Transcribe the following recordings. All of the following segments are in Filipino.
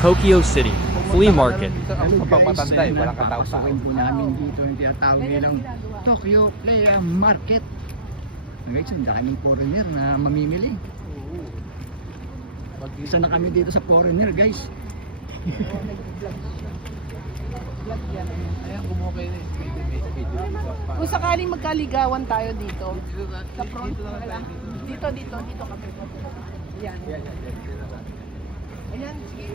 Tokyo City Flea Market. Kapag matanda eh, walang katao-tao. Papasukin po namin dito yung tinatawag nilang Tokyo Flea Market. Guys, hindi kaming foreigner na mamimili. Isa na kami dito sa foreigner, guys. Ayan, kumukay na eh. Kung sakaling magkaligawan tayo dito, sa front, dito kami. Yan. Ayan, sige.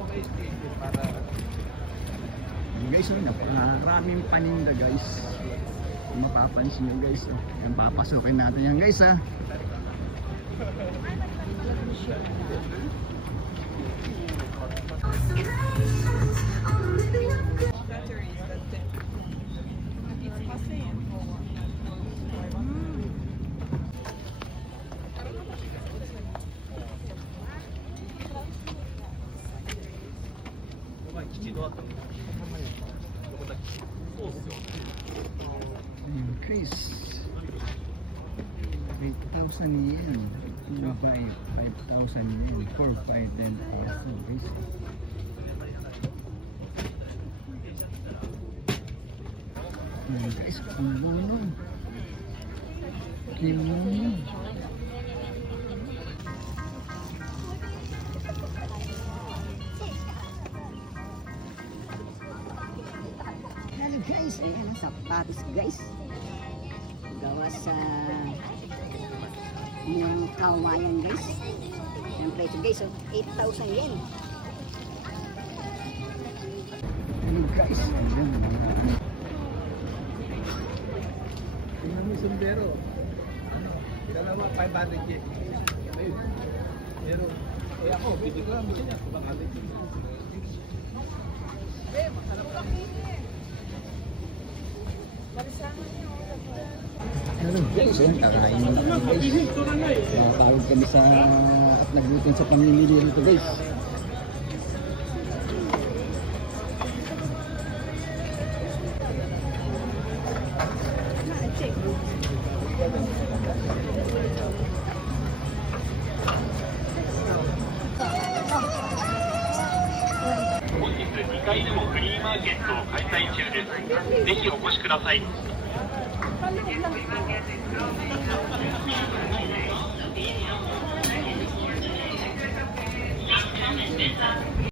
Okay, para Guys, napakaraming paninda, guys. Kung mapapansin nyo, guys. Yan, papasukin natin yan, guys, ha. Ayan, guys. 8,000 yen. You buy 5,000 yen for 5 and also, guys. Ayan, guys, kimono. Kimono. Hello guys, ayan ang sapatos guys. Gawa sa yung kawayan guys. Yung presyo guys, so 8,000 yen. Hello guys. Ayan, tingnan mo yung sundero. Ano, dalawa 500 yen. Ayun. Pero, eh ako, bibig ko lang bisa niya. 500 yen. hello guys, ayan, kakain na kami guys. Tawag kami sa at nagutin sa pamimili rito guys.